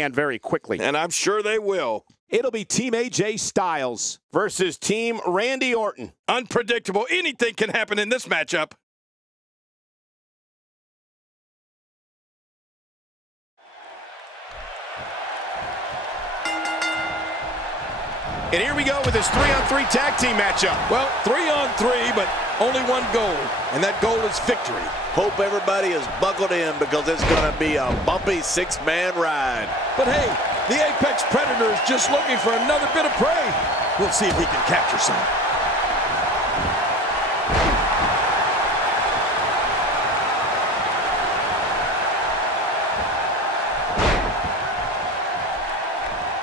and very quickly. And I'm sure they will. It'll be Team AJ Styles versus Team Randy Orton. Unpredictable. Anything can happen in this matchup. And here we go with this 3-on-3 tag team matchup. Well, 3-on-3, but only one goal, and that goal is victory. Hope everybody is buckled in because it's going to be a bumpy six-man ride. But hey, the Apex Predator is just looking for another bit of prey. We'll see if he can capture some.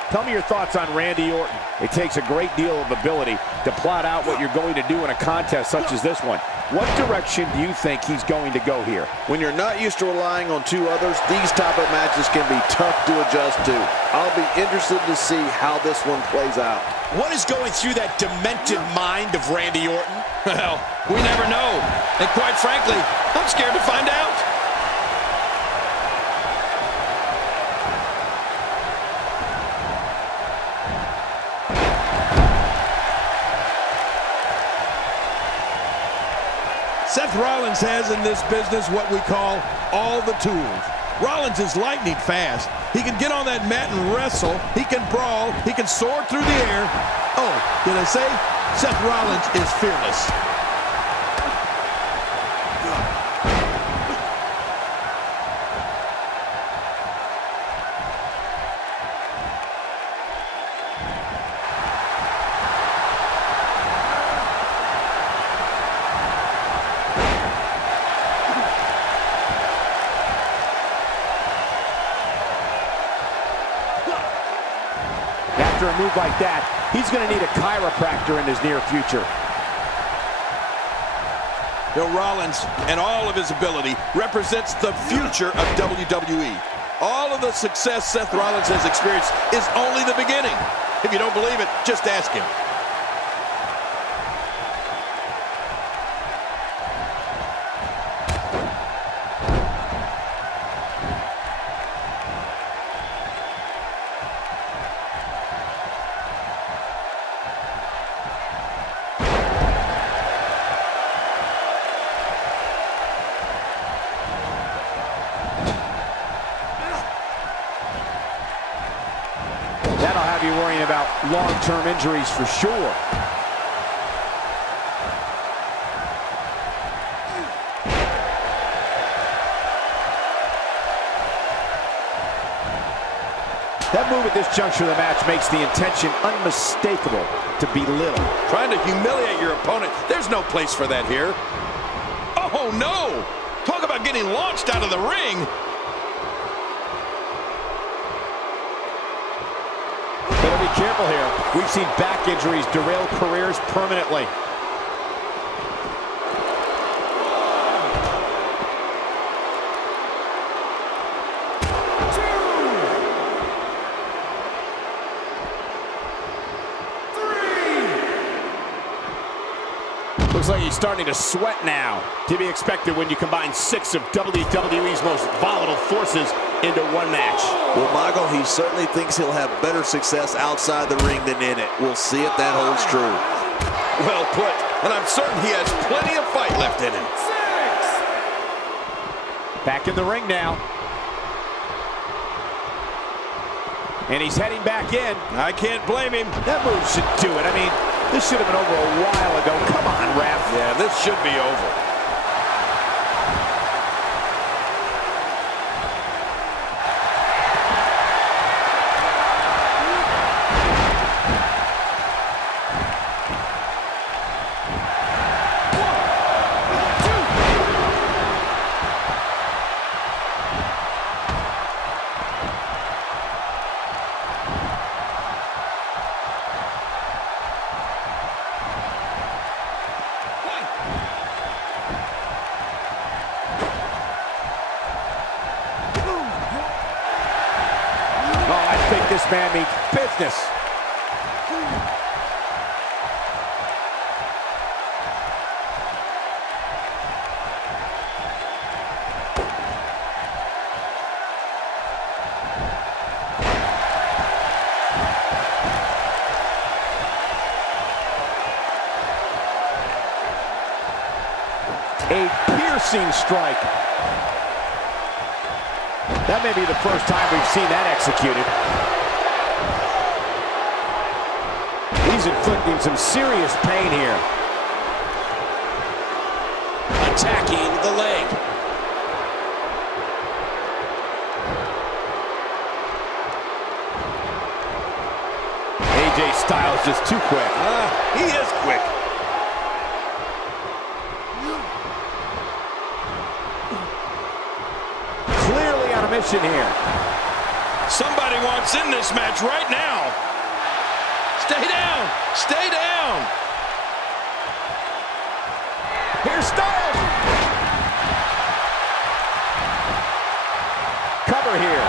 Tell me your thoughts on Randy Orton. It takes a great deal of ability to plot out what you're going to do in a contest such as this one. What direction do you think he's going to go here? When you're not used to relying on two others, these type of matches can be tough to adjust to. I'll be interested to see how this one plays out. What is going through that demented mind of Randy Orton? Well, we never know. And quite frankly, I'm scared to find out. Seth Rollins has in this business what we call all the tools. Rollins is lightning fast. He can get on that mat and wrestle. He can brawl. He can soar through the air. Oh, did I say? Seth Rollins is fearless. After a move like that, he's going to need a chiropractor in his near future. Bill Rollins and all of his ability represents the future of WWE. All of the success Seth Rollins has experienced is only the beginning. If you don't believe it, just ask him. That'll have you worrying about long-term injuries for sure. That move at this juncture of the match makes the intention unmistakable to belittle. Trying to humiliate your opponent. There's no place for that here. Oh, no! Talk about getting launched out of the ring. Better be careful here. We've seen back injuries derail careers permanently. Looks like he's starting to sweat now. To be expected when you combine 6 of WWE's most volatile forces into one match. Well, Michael, he certainly thinks he'll have better success outside the ring than in it. We'll see if that holds true. Well put. And I'm certain he has plenty of fight left in him. 6. Back in the ring now. And he's heading back in. I can't blame him. That move should do it. I mean, this should have been over a while ago. Come on, ref. Yeah, this should be over. This man means business. A piercing strike. That may be the first time we've seen that executed. He's inflicting some serious pain here. Attacking the leg. AJ Styles just too quick. He is quick. Clearly on a mission here. Somebody wants in this match right now. Stay down. Stay down. Here's Styles. Cover here.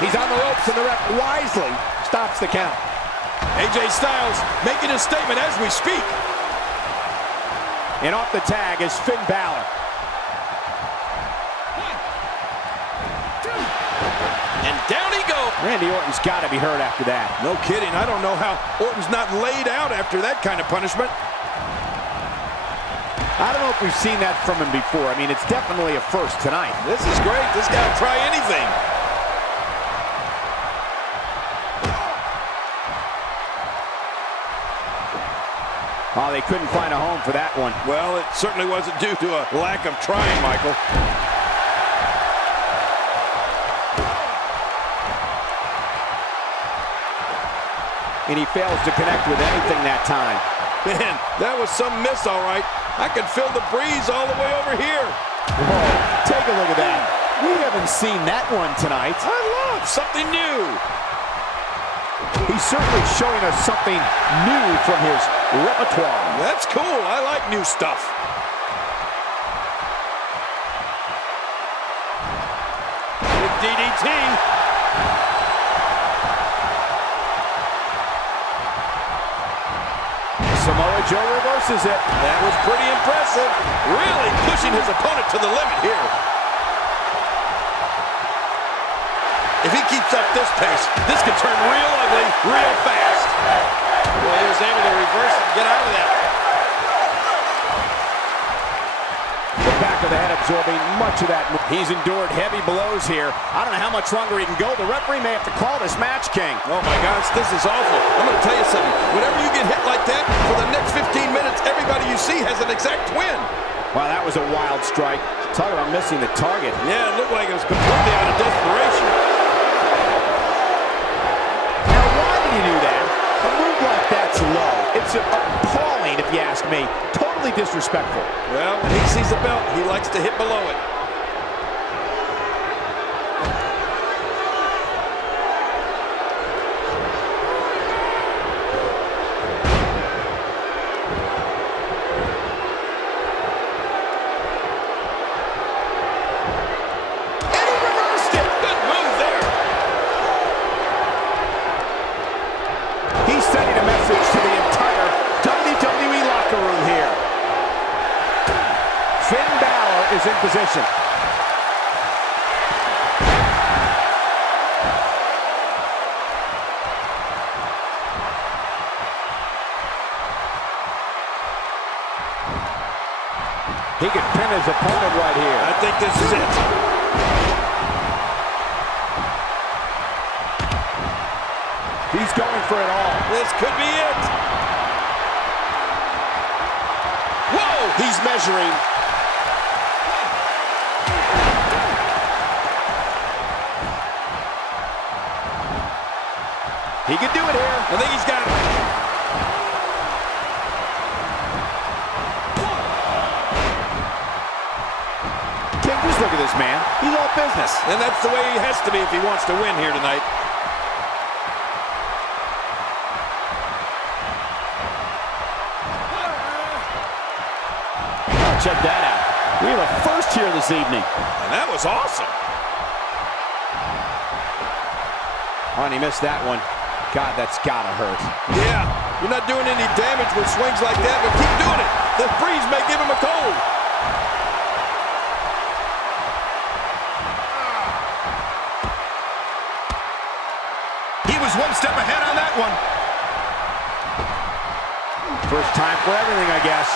He's on the ropes and the ref wisely stops the count. AJ Styles making a statement as we speak. And off the tag is Finn Balor. And down he goes. Randy Orton's got to be hurt after that. No kidding. I don't know how Orton's not laid out after that kind of punishment. I don't know if we've seen that from him before. I mean, it's definitely a first tonight. This is great. This guy will try anything. Oh, they couldn't find a home for that one. Well, it certainly wasn't due to a lack of trying, Michael. And he fails to connect with anything that time. Man, that was some miss, all right. I can feel the breeze all the way over here. Whoa, take a look at that. We haven't seen that one tonight. I love something new. He's certainly showing us something new from his repertoire. That's cool. I like new stuff. Big DDT. Samoa Joe reverses it. That was pretty impressive. Really pushing his opponent to the limit here. If he keeps up this pace, this could turn real ugly real fast. Well, he was able to reverse it and get out of that. The back of the head absorbing much of that. He's endured heavy blows here. I don't know how much longer he can go. The referee may have to call this match, King. Oh, my gosh, this is awful. I'm going to tell you something. Whenever you get hit like that, for the next 15 minutes, everybody you see has an exact win. Wow, that was a wild strike. Talk about missing the target. Yeah, it looked like it was completely out of desperation. Now, why did he do that? A move like that's low. It's appalling, if you ask me. Totally disrespectful. Well, when he sees the belt, he likes to hit below it. Is in position. He could pin his opponent right here. I think this is it. He's going for it all. This could be it. Whoa! He's measuring. He can do it here. I think he's got it. King, just look at this man. He's all business. And that's the way he has to be if he wants to win here tonight. Oh, check that out. We have a first here this evening. And that was awesome. Oh, and he missed that one. God, that's gotta hurt. Yeah, you're not doing any damage with swings like that, but keep doing it. The breeze may give him a cold. He was one step ahead on that one. First time for everything, I guess.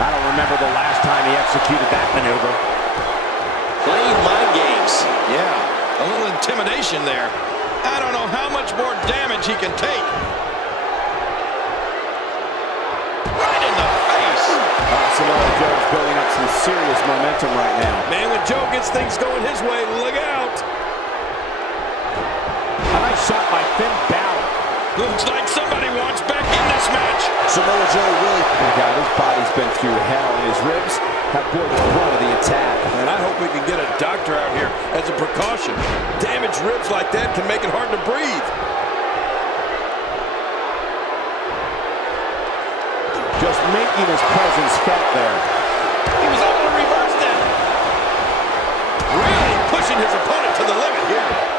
I don't remember the last time he executed that maneuver. Playing mind games. Yeah, a little intimidation there. I don't know how much more damage he can take. Right in the face. Samoa Joe's building up some serious momentum right now. Man, when Joe gets things going his way, look out. A nice shot by Finn Balor. Looks like somebody wants back in this match. Samoa Joe really... Oh God, his body's been through hell, and his ribs have bore the brunt of the attack. And I hope we can get a doctor out here as a precaution. Damaged ribs like that can make it hard to breathe. Just making his presence felt there. He was able to reverse that. Really pushing his opponent to the limit here.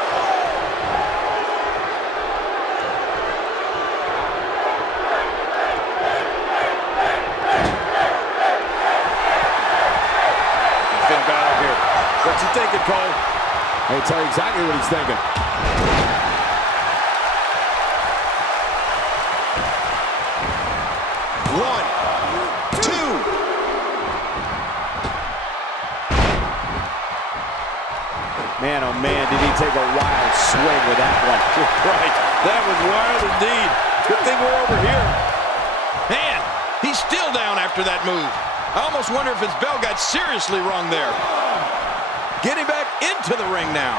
Finn Balor here. What's he thinking, Cole? I'll tell you exactly what he's thinking. One, two. Man, oh man, did he take a wild swing with that one. Right, that was wild indeed. Good thing we're over here. Man, he's still down after that move. I almost wonder if his bell got seriously wrong there. Getting back into the ring now.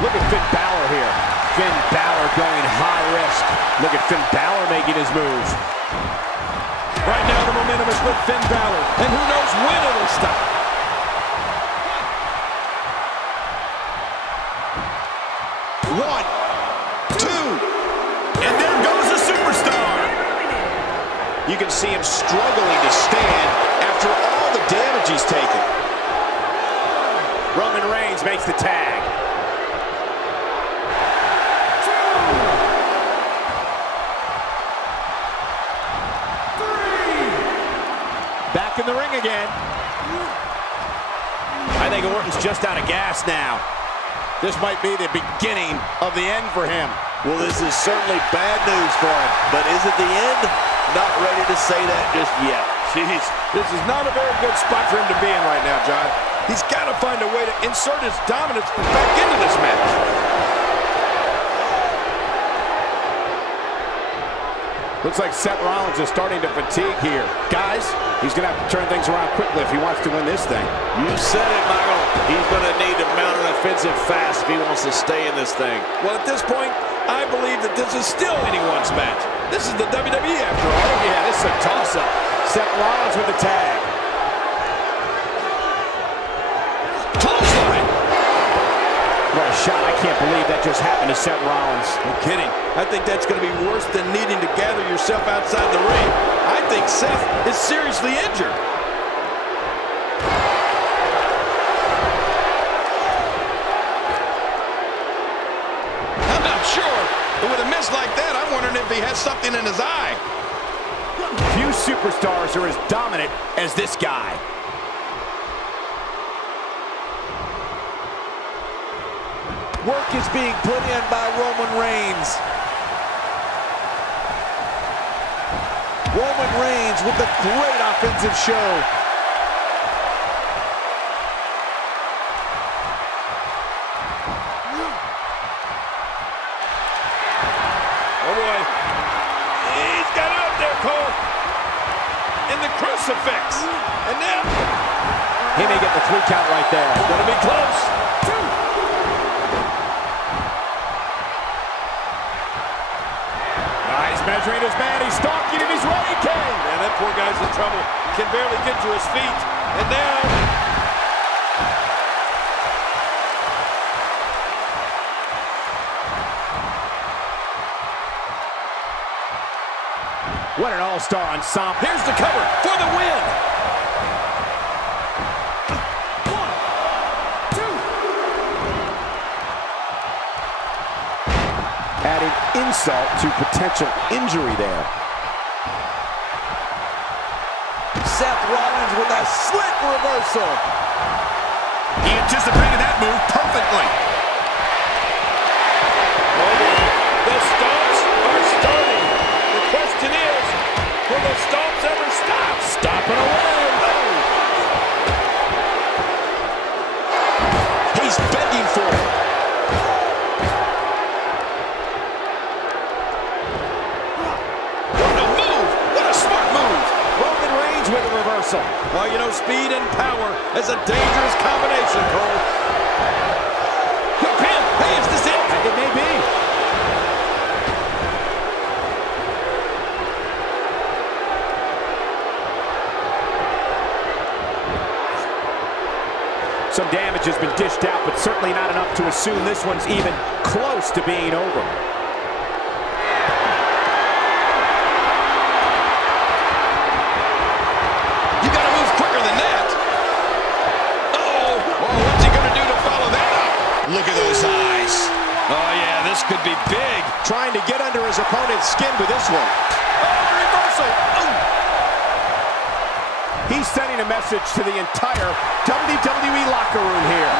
Look at Finn Balor here. Finn Balor going high risk. Look at Finn Balor making his move. Right now the momentum is with Finn Balor, and who knows when it'll stop. One, two. And there goes the superstar. You can see him struggling to stand after all the damage he's taken. Roman Reigns makes the tag. Back in the ring again. I think Orton's just out of gas now. This might be the beginning of the end for him. Well, this is certainly bad news for him, but is it the end? Not ready to say that just yet. Jeez, this is not a very good spot for him to be in right now, John. He's got to find a way to insert his dominance back into this match. Looks like Seth Rollins is starting to fatigue here. Guys, he's going to have to turn things around quickly if he wants to win this thing. You said it, Michael. He's going to need to mount an offensive fast if he wants to stay in this thing. Well, at this point, I believe that this is still anyone's match. This is the WWE after all. Yeah, this is a toss-up. Seth Rollins with the tag. Clothesline. What a shot. I can't believe that just happened to Seth Rollins. No kidding. I think that's going to be worse than needing to gather yourself outside the ring. I think Seth is seriously injured. I'm not sure, but with a miss like that, I'm wondering if he has something in his eye. Few superstars are as dominant as this guy. Work is being put in by Roman Reigns. Roman Reigns with a great offensive show. Oh boy. He's got it up there, Cole. In the crucifix. And now He may get the 3 count right there. gonna be close. He's measuring his man. He's stalking and he's ready, King. Man, that poor guy's in trouble. Can barely get to his feet. And now what an all-star ensemble. here's the cover for the win. Adding insult to potential injury there. Seth Rollins with a slick reversal. He anticipated that move perfectly. Oh, boy. Will the stomps ever stop? Stomping away. He's begging for it. What a move! What a smart move! Roman Reigns with a reversal. Well, you know, speed and power is a dangerous combination, Cole. Quick pin. Hey, is this it? It may be. Some damage has been dished out, but certainly not enough to assume this one's even close to being over. You got to move quicker than that. Uh-oh. Oh, what's he going to do to follow that up? Look at those eyes. Oh, yeah, this could be big. Trying to get under his opponent's skin with this one. Oh, reversal. Oh. He's sending a message to the entire WWE locker room here.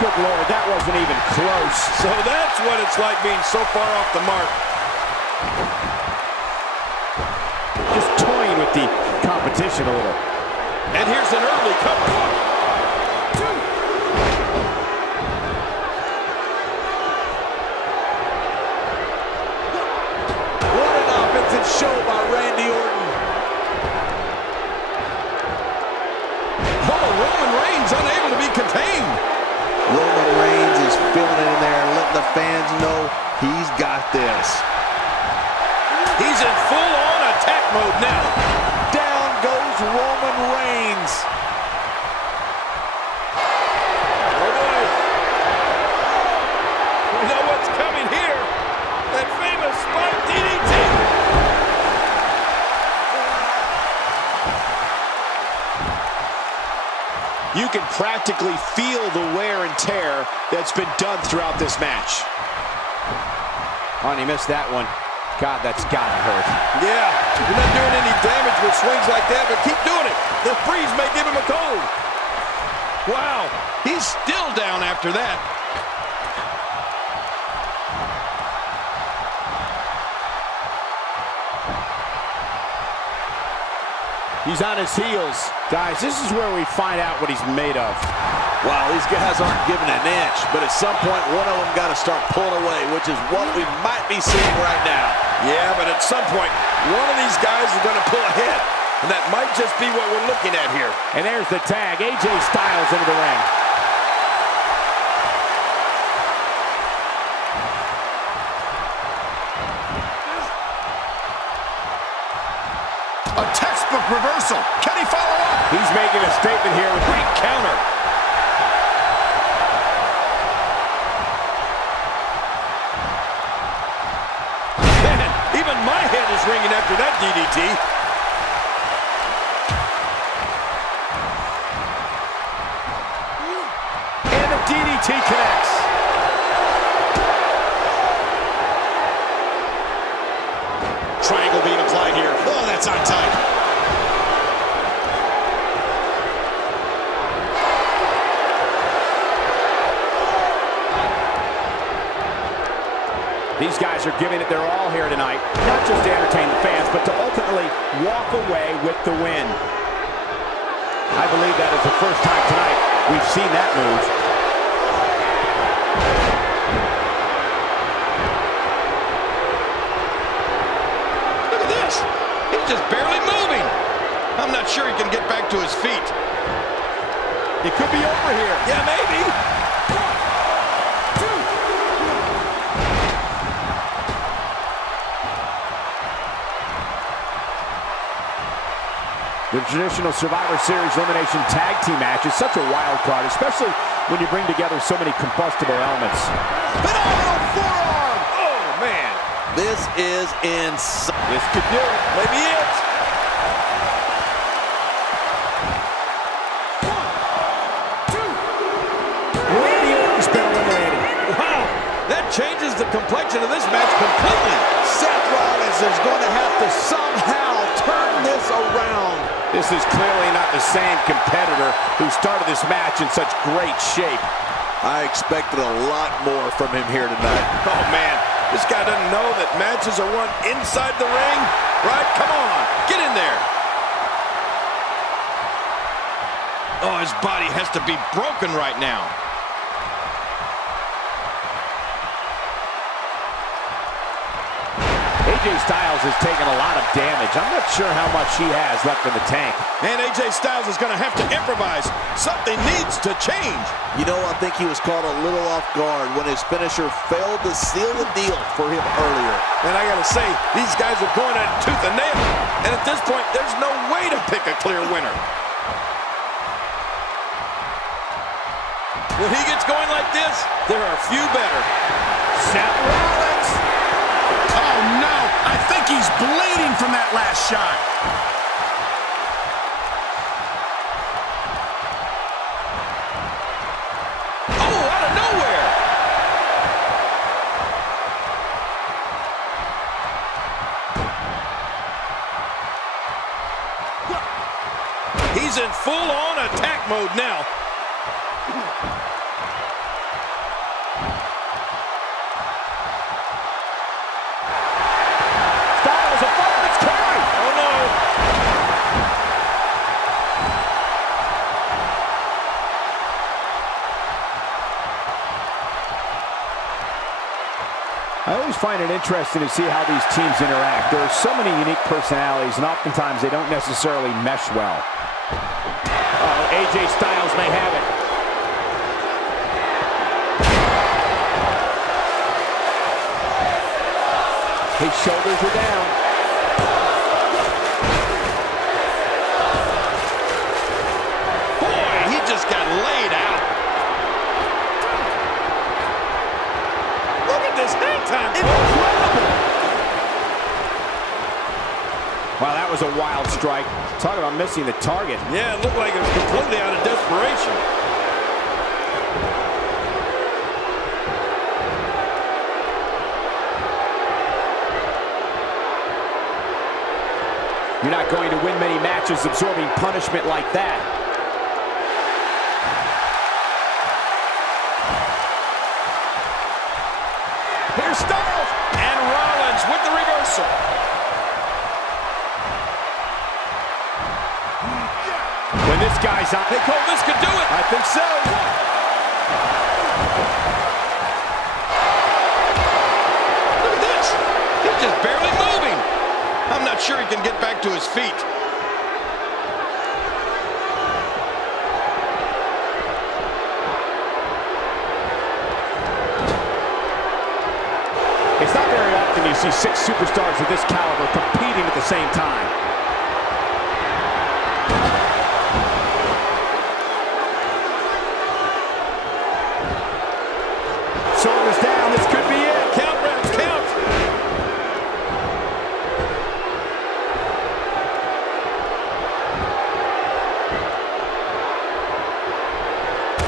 Good Lord, that wasn't even close. So that's what it's like being so far off the mark. Just toying with the competition a little. And here's an early cover. What an offensive show by Randy Orton. Roman Reigns unable to be contained. Roman Reigns is feeling it in there and letting the fans know he's got this. He's in full-on attack mode now. Down goes Roman Reigns. Oh, boy. We know what's coming here. That famous spike DDT. You can practically feel the wear and tear that's been done throughout this match. Oh, and he missed that one. God, that's gotta hurt. Yeah, you're not doing any damage with swings like that, but keep doing it. The freeze may give him a cold. Wow, he's still down after that. He's on his heels. Guys, this is where we find out what he's made of. Wow, these guys aren't giving an inch, but at some point, one of them got to start pulling away, which is what we might be seeing right now. Yeah, but at some point, one of these guys is going to pull ahead, and that might just be what we're looking at here. And there's the tag. AJ Styles into the ring. A textbook reversal. Can he follow up? He's making a statement here with Great counter. Man, even my head is ringing after that DDT. And the DDT connects. Triangle being applied here. Oh, that's on tight. These guys are giving it their all here tonight, not just to entertain the fans, but to ultimately walk away with the win. I believe that is the first time tonight we've seen that move. Look at this. He's just barely moving. I'm not sure he can get back to his feet. It could be over here. Yeah, maybe. The traditional Survivor Series Elimination Tag Team match is such a wild card, especially when you bring together so many combustible elements. Phenomenal forearm! Oh, man. This is insane. This could do it. Maybe it. Randy Orton's been eliminated. Wow, that changes the complexion of this match completely. Seth Rollins is going to have to somehow turn this around. This is clearly not the same competitor who started this match in such great shape. I expected a lot more from him here tonight. Oh, man, This guy doesn't know that matches are won inside the ring, right? Come on, get in there. Oh, his body has to be broken right now. AJ Styles has taken a lot of damage. I'm not sure how much he has left in the tank. And AJ Styles is going to have to improvise. Something needs to change. You know, I think he was caught a little off guard when his finisher failed to seal the deal for him earlier. And I got to say, these guys are going at it tooth and nail. And at this point, there's no way to pick a clear winner. When he gets going like this, there are few better. Seth Rollins. Oh, no. I think he's bleeding from that last shot. Oh, out of nowhere. He's in full-on attack mode now. I always find it interesting to see how these teams interact. There are so many unique personalities, and oftentimes they don't necessarily mesh well. AJ Styles may have it. His shoulders are down. Boy, he just got laid out. Time. Incredible! Wow, that was a wild strike. Talk about missing the target. Yeah, it looked like it was completely out of desperation. You're not going to win many matches absorbing punishment like that. Here's Styles, and Rollins with the reversal. When this guy's on, Hey, Cole, this could do it. I think so. Look at this. He's just barely moving. I'm not sure he can get back to his feet. It's not very often you see 6 superstars of this caliber competing at the same time. Shoulders down, this could be it. Count, Rams, count.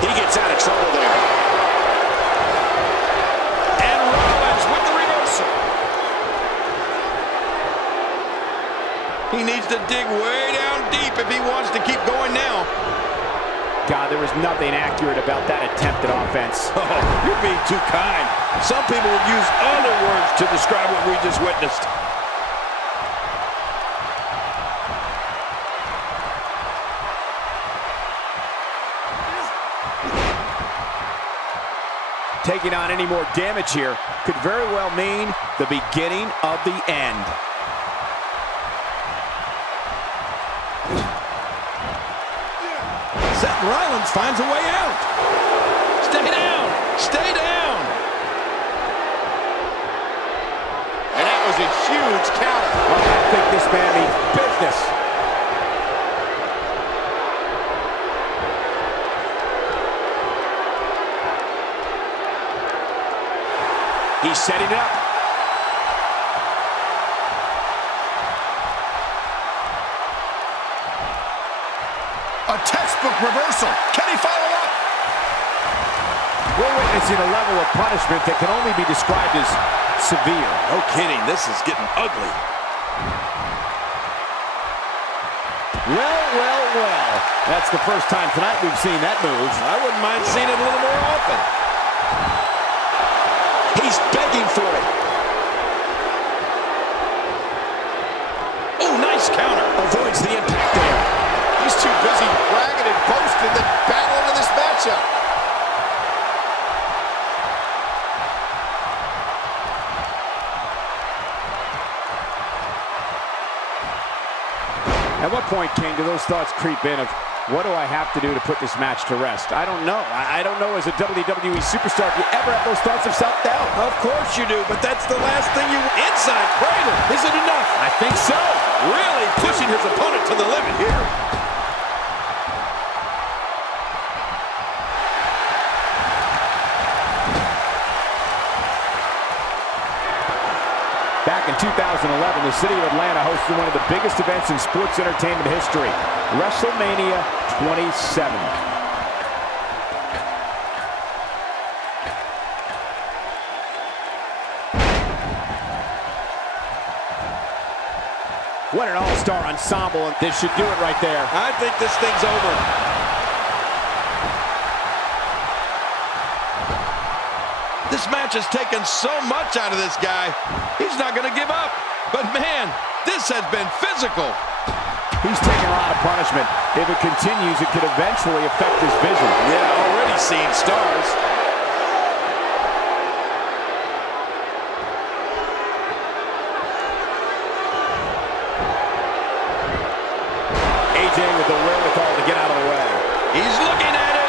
He gets out of trouble there. He needs to dig way down deep if he wants to keep going now. God, there was nothing accurate about that attempted offense. Oh, you're being too kind. Some people would use other words to describe what we just witnessed. Taking on any more damage here could very well mean the beginning of the end. Seth Rollins finds a way out. Stay down. Stay down. And that was a huge counter. Oh, I think this man means business. He's setting it up. A textbook reversal. Can he follow up? We're witnessing a level of punishment that can only be described as severe. No kidding. This is getting ugly. Well, well, well. That's the first time tonight we've seen that move. I wouldn't mind seeing it a little more often. He's begging for it. point, King, do those thoughts creep in of what do I have to do to put this match to rest? I don't know. I don't know as a WWE superstar if you ever have those thoughts of self-doubt. Of course you do, but that's the last thing you... Inside cradle. Is it enough? I think so. Really pushing his opponent to the limit here. Back in 2011, the city of Atlanta hosted one of the biggest events in sports entertainment history, WrestleMania 27. What an all-star ensemble, and this should do it right there. I think this thing's over. This match has taken so much out of this guy. He's not going to give up. But man, this has been physical. He's taking a lot of punishment. If it continues, it could eventually affect his vision. Yeah, already seeing stars. AJ with the wherewithal to get out of the way. He's looking at it.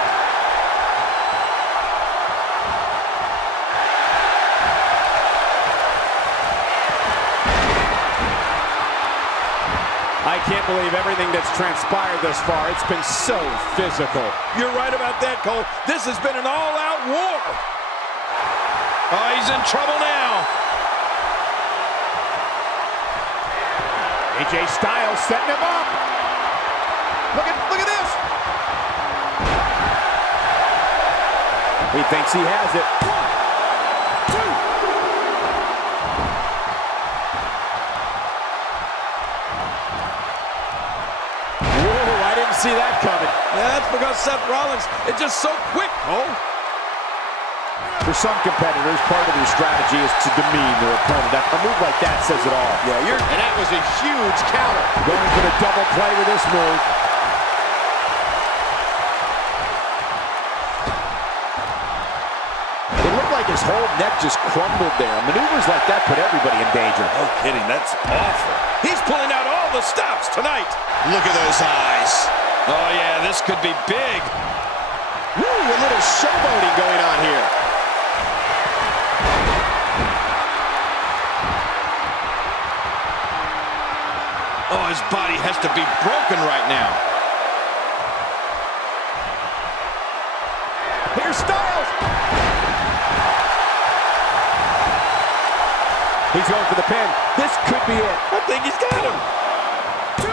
I can't believe everything that's transpired thus far. It's been so physical. You're right about that, Cole. This has been an all-out war. Oh, he's in trouble now. AJ Styles setting him up. Look at this. He thinks he has it. 1, 2. See that coming. Yeah, that's because Seth Rollins is just so quick, Cole. For some competitors, part of their strategy is to demean their opponent. A move like that says it all. Yeah, and that was a huge counter. Going for the double play with this move. It looked like his whole neck just crumbled there. Maneuvers like that put everybody in danger. No kidding, that's awful. He's pulling out all the stops tonight. Look at those eyes. Oh, yeah, this could be big. Woo, a little showboating going on here. Oh, his body has to be broken right now. Here's Styles. He's going for the pin. This could be it. I think he's got him. 2.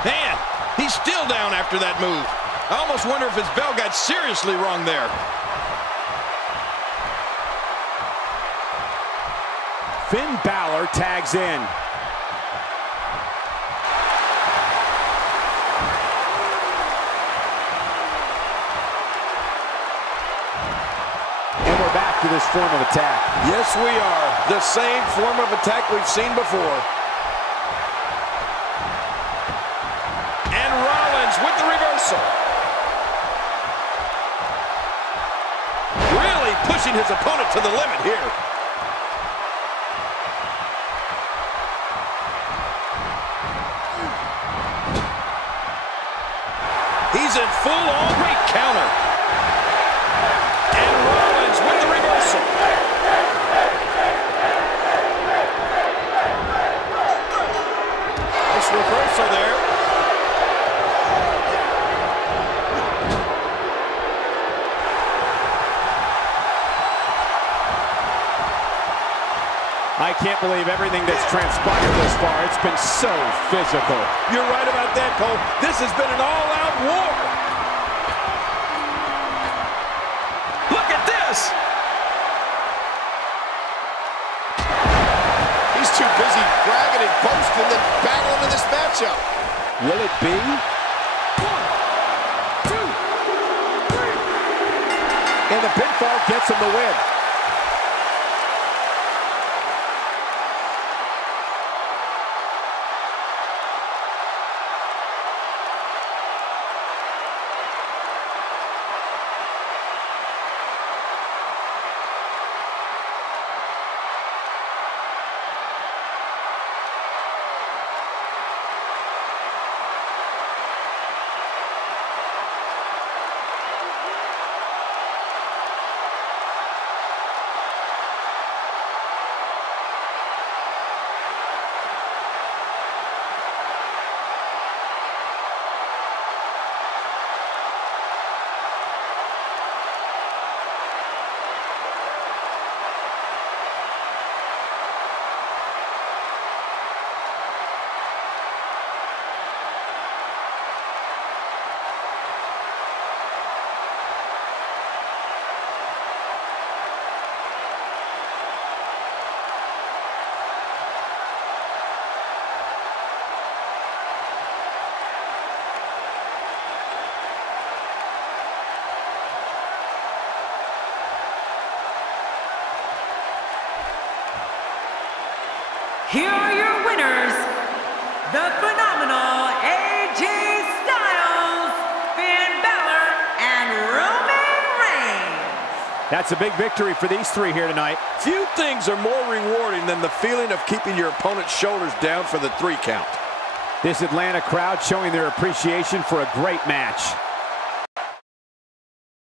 Man, he's still down after that move. I almost wonder if his bell got seriously wrong there. Finn Balor tags in. And we're back to this form of attack. Yes, we are. The same form of attack we've seen before. With the reversal. Really pushing his opponent to the limit here. He's in full-on great counter. And Rollins with the reversal. Nice reversal there. I can't believe everything that's transpired this far. It's been so physical. You're right about that, Cole. This has been an all-out war. Look at this. He's too busy bragging and boasting than battling in this matchup. Will it be? 1, 2, 3. And the pinfall gets him the win. Here are your winners, the phenomenal AJ Styles, Finn Balor, and Roman Reigns. That's a big victory for these three here tonight. Few things are more rewarding than the feeling of keeping your opponent's shoulders down for the 3 count. This Atlanta crowd showing their appreciation for a great match.